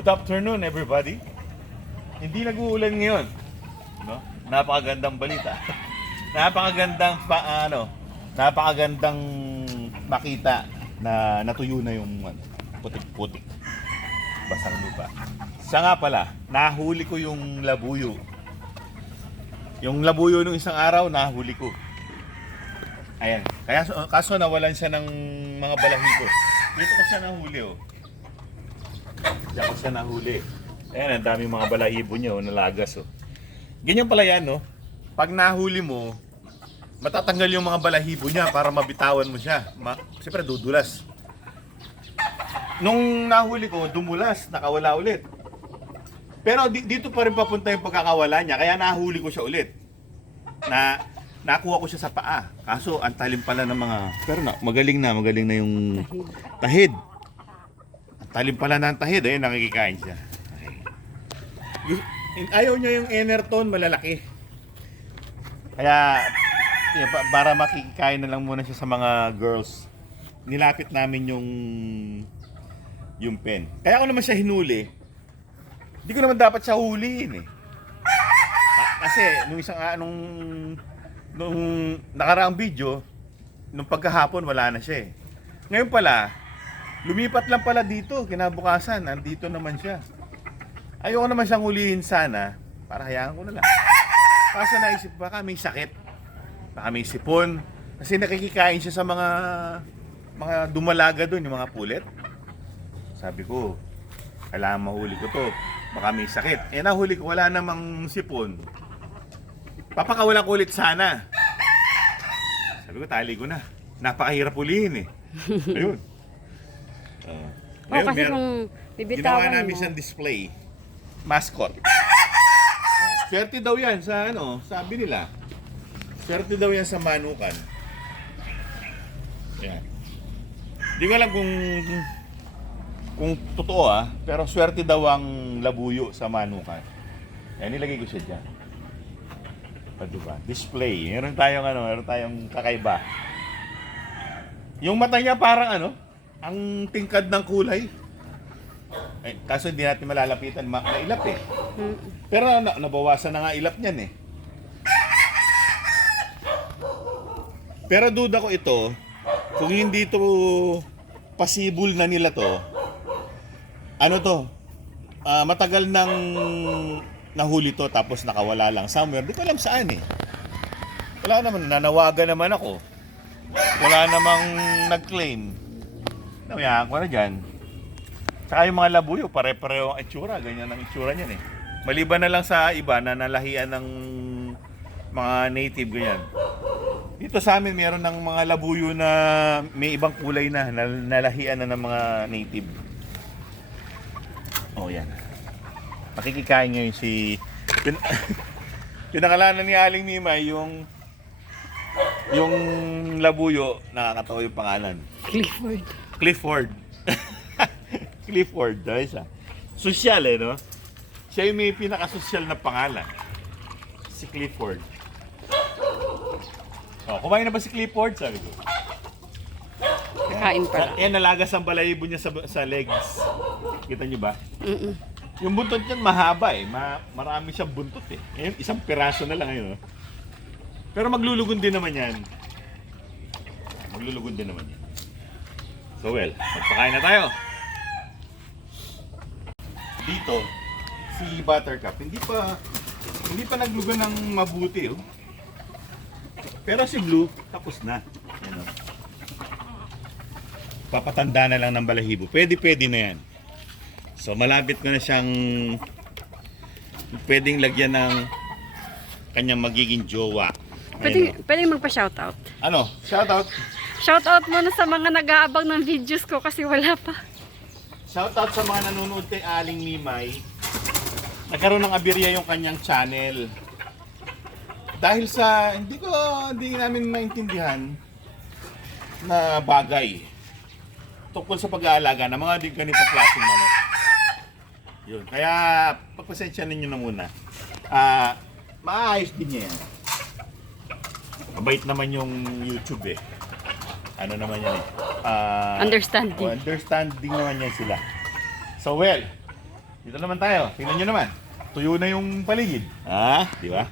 Good afternoon, everybody. Hindi nag-uulan ngayon. No? Napakagandang balita. napakagandang pa, ano, napakagandang makita na natuyo na yung ano, putik-putik. Basang lupa. Siya nga pala, nahuli ko yung labuyo. Yung labuyo nung isang araw, nahuli ko. Ayan. Kaya kaso nawalan siya ng mga balahibo. Dito ko siya nahuli oh. Diyan ko siya nahuli. Ayan, ang daming mga balahibo niya, oh, nalagas, oh. Ganyan pala yan, no? Pag nahuli mo, matatanggal yung mga balahibo niya para mabitawan mo siya. Ma Siyempre, dudulas. Nung nahuli ko, dumulas, nakawala ulit. Pero di- dito pa rin papunta yung pagkakawala niya, kaya nahuli ko siya ulit. Na nakuha ko siya sa paa. Kaso ang talim pala ng mga pero na, magaling na, magaling na yung tahid. Talim pala ng tahid, ayun nakikikain siya. Okay. Ayaw niya yung Enerton malalaki. Kaya yeah, pa- para makikikain na lang muna siya sa mga girls. Nilapit namin yung yung pen. Kaya ako naman siya hinuli. Hindi ko naman dapat siya huliin eh. Ka- Kasi nung isang ah, nung nung nakaraang video, nung pagkahapon wala na siya eh. Ngayon pala, lumipat lang pala dito, kinabukasan, nandito naman siya. Ayoko naman siyang hulihin sana, para hayaan ko na lang. Kaso naisip, baka may sakit, baka may sipon, kasi nakikikain siya sa mga mga dumalaga doon, yung mga pulet. Sabi ko, kailangan mahuli ko to. Baka may sakit. Eh nahuli ko, wala namang sipon. Papakawalan ko ulit sana. Sabi ko, tali ko na. Napakahirap ulihin eh. Ayun. Uh, O kasi kung ginawa bibitawan namin mo. siyang display. Mascot. Swerte daw yan sa ano, sabi nila. Swerte daw yan sa manukan. Yan. Di ko alam kung kung totoo ah, pero swerte daw ang labuyo sa manukan. Yan, nilagay ko siya dyan. O, diba? Display. Meron tayong ano, meron tayong kakaiba. Yung mata niya parang ano, ang tingkad ng kulay. Eh, kaso hindi natin malalapitan, ma- mailap eh. Pero na, nabawasan na nga ilap niyan eh. Pero duda ko ito, kung hindi to pasibul na nila to, ano to, ah, matagal nang nahuli to tapos nakawala lang somewhere. Di ko alam saan eh. Wala naman, nanawagan naman ako. Wala namang nag-claim. Namayaan ko na dyan. Tsaka yung mga labuyo, pare-pareho ang itsura. Ganyan ang itsura niyan eh. Maliban na lang sa iba na nalahian ng mga native ganyan. Dito sa amin meron ng mga labuyo na may ibang kulay na, na nalahian na ng mga native. Oh, yan. Makikikain ngayon si... Pin... Pinakalanan ni Aling Mimay yung yung labuyo, nakakatawa yung pangalan. Clifford. Clifford. Clifford, dahil siya. Sosyal eh, no? Siya yung may pinakasosyal na pangalan. Si Clifford. Oh, kumain na ba si Clifford? Sabi ko. Kakain pala. Yan, nalagas ang balayibo niya sa, sa legs. Kita niyo ba? Mm-mm. Yung buntot niyan mahaba eh. Ma marami siyang buntot eh. Ngayon, isang piraso na lang yun. oh. Pero maglulugon din naman yan. Maglulugon din naman yan. So well, magpakain na tayo. Dito, si Buttercup, hindi pa hindi pa naglugan ng mabuti oh. Pero si Blue, tapos na. Yan, oh. Papatanda na lang ng balahibo. Pwede, pwede na yan. So malapit ko na siyang pwedeng lagyan ng kanyang magiging jowa. Pwede, Ayun, pwede magpa-shoutout. oh. Ano? Shoutout. Shoutout muna sa mga nag-aabang ng videos ko kasi wala pa. Shoutout sa mga nanonood kay Aling Mimay. Nagkaroon ng abirya yung kanyang channel. Dahil sa hindi ko hindi namin maintindihan na bagay tungkol sa pag-aalaga ng mga ganito klaseng manok. Yun. Kaya pagpasensya ninyo na muna. Ah, maayos din niya yan. Mabait naman yung YouTube eh. Ano naman yan eh. Ah, Understanding. Oh, understanding naman yan sila. So well, Dito naman tayo. Tingnan nyo naman. Tuyo na yung paligid. Ah, di ba?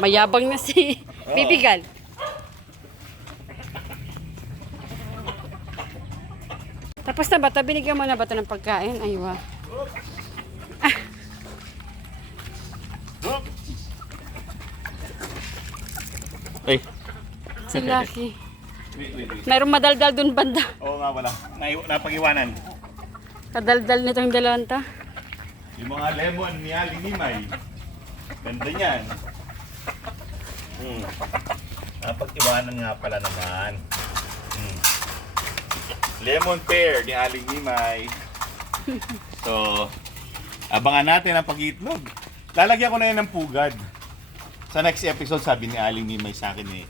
Mayabang na si Oo. Bibigal. Tapos na ba? ito? Binigyan mo na ba ito ng pagkain? Ay, Si Lucky. Wait, wait, wait. Mayroong madaldal dun banda. Oo nga wala. Naiw- napag-iwanan. Kadaldal nitong dalawang to. Yung mga lemon ni Aling Nimay. Ganda niyan. Hmm. Napag-iwanan nga pala naman. Hmm. Lemon pear ni Aling Nimay. So, abangan natin ang pag-iitlog. Lalagyan ko na yan ng pugad. Sa next episode, sabi ni Aling Nimay sa akin eh,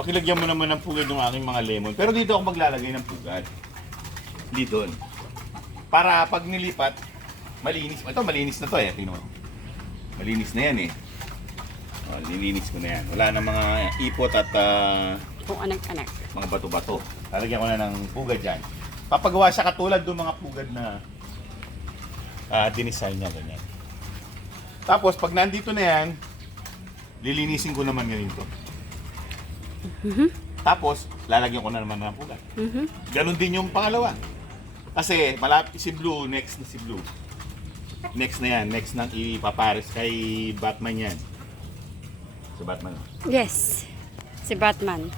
pakilagyan mo naman ng pugad ng aking mga lemon. Pero dito ako maglalagay ng pugad. Dito. Para pag nilipat, malinis. Ito, malinis na to eh. Tingnan mo. Malinis na yan eh. Oh, nilinis ko na yan. Wala na mga ipot at ah, Kung anak-anak. mga bato-bato. Lalagyan ko na ng pugad dyan. Papagawa siya katulad ng mga pugad na ah, dinesign niya ganyan. Tapos pag nandito na yan, lilinisin ko naman ganito. Tapos lalagyan ko na naman ng pugad. Mhm. Ganon din yung pangalawa. Kasi malapit si Blue, next na si Blue. Next na yan, next nang ipapares kay Batman yan. Si Batman. Yes. Si Batman.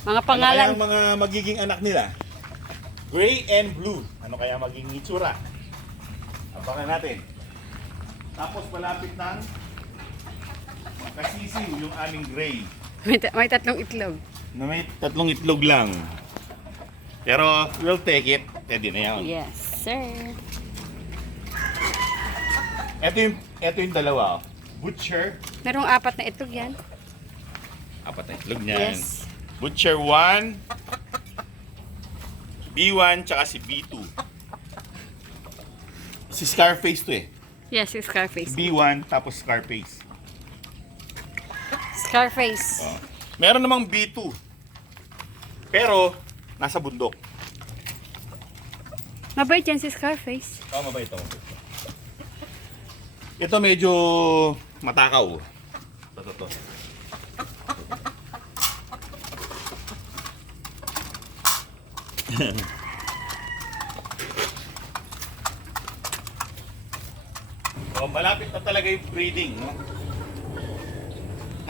Mga Ano pangalan. kaya ang mga magiging anak nila? Gray and Blue. Ano kaya magiging itsura? Abangan natin. Tapos malapit ng makasisiw yung aming Gray. May, ta- may tatlong itlog. Na may tatlong itlog lang. Pero we'll take it. Pwede na yan. Yes, sir. Ito yung, ito yung dalawa. oh. Butcher. Merong apat na itlog yan. Apat na itlog niyan. Yes. Butcher 1, B1, tsaka si B2. Si Scarface to eh. Yes, si Scarface. B1, tapos Scarface. Scarface. Oh. Meron namang B2. Pero, nasa bundok. Mabait yan si Scarface. Oo, mabait ito. Ito medyo matakaw. Ito, to. oh, malapit na talaga yung breeding, no?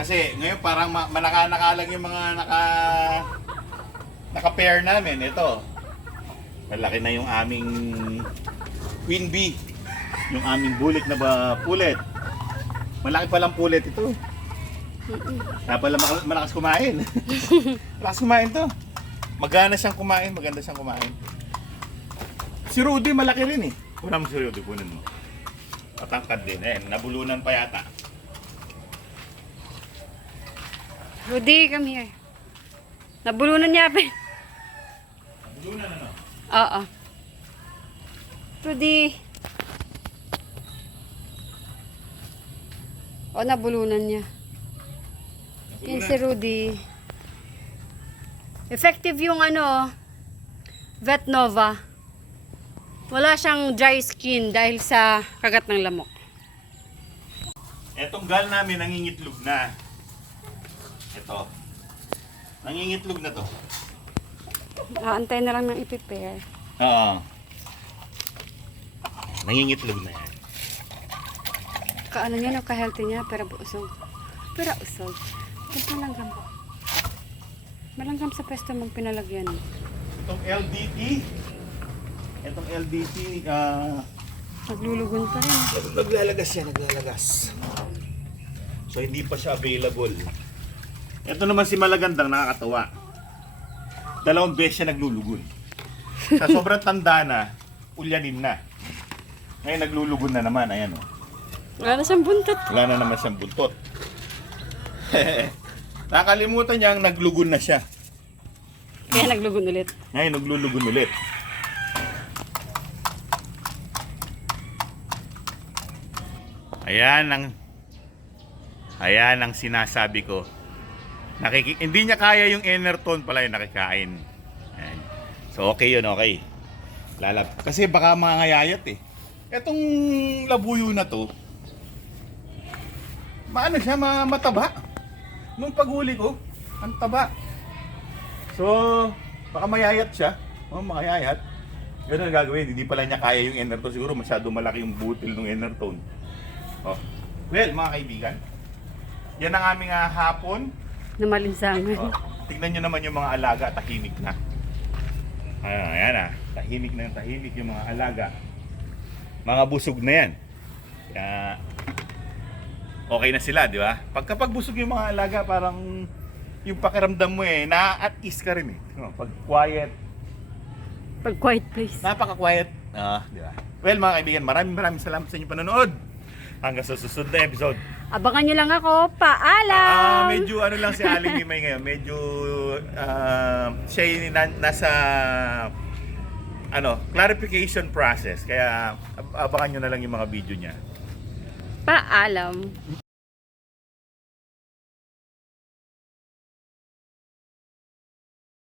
Kasi ngayon parang ma- manaka-naka lang yung mga naka naka-pair namin. Ito. Malaki na yung aming queen bee. Yung aming bulik na ba pulet. Malaki palang pulet ito. Kaya pala maka- malakas kumain. malakas kumain to. Magana siyang kumain, maganda siyang kumain. Si Rudy malaki rin eh. Kunan mo si Rudy, kunin mo. Matangkad din eh, nabulunan pa yata. Rudy, come here. Nabulunan niya pa. Nabulunan ano? Oo. Rudy. O, nabulunan niya. Yan si Rudy. Effective yung ano, Vet Nova. Wala siyang dry skin dahil sa kagat ng lamok. Etong gal namin nangingitlog na. Ito. Nangingitlog na to. Aantay na lang ng i-prepare. Oo. Nangingitlog na yan. Kaano niya, no, ka-healthy niya, pero busog. Pero usog. Ito langgam. Malanggam sa pwesto mong pinalagyan. Itong LDT, itong LDT, ah, Naglulugon pa rin. naglalagas siya, naglalagas. So hindi pa siya available. Ito naman si Malagandang nakakatawa. Dalawang beses siya naglulugon. Sa sobrang tanda na, ulyanin na. Ngayon naglulugon na naman, ayan oh. Wala na siyang buntot. Wala na naman siyang buntot. Nakalimutan niya ang naglugon na siya. Kaya naglugon ulit. Ngayon naglulugon ulit. Ayan ang Ayan ang sinasabi ko. Nakiki hindi niya kaya yung Enerton pala yung nakikain. Ayan. So okay yun, okay. Lalab. Kasi baka mga ngayayat eh. Etong labuyo na to, maano siya, ma- mataba. Nung paghuli ko, ang taba. So, baka mayayat siya. Oh, makayayat. Ganun ang gagawin. Hindi pala niya kaya yung enertone. Siguro masyado malaki yung butil ng enertone. Oh. Well, mga kaibigan, yan ang aming ah, hapon. Na malinsangan. Oh, tignan nyo naman yung mga alaga, tahimik na. Ayan, ayan ah. Tahimik na yung tahimik yung mga alaga. Mga busog na yan. Kaya, okay na sila, di ba? Pag kapag busog yung mga alaga, parang yung pakiramdam mo eh, na at ease ka rin eh. Pag quiet, Pag quiet place. napaka-quiet. Ah, di ba? Well, mga kaibigan, maraming maraming salamat sa inyong panonood. Hanggang sa susunod na episode. Abangan nyo lang ako. Paalam! Ah, medyo ano lang si Aling Limay ngayon, medyo ah, siya yung na, nasa ano, clarification process. Kaya ab- abangan nyo na lang yung mga video niya. Paalam.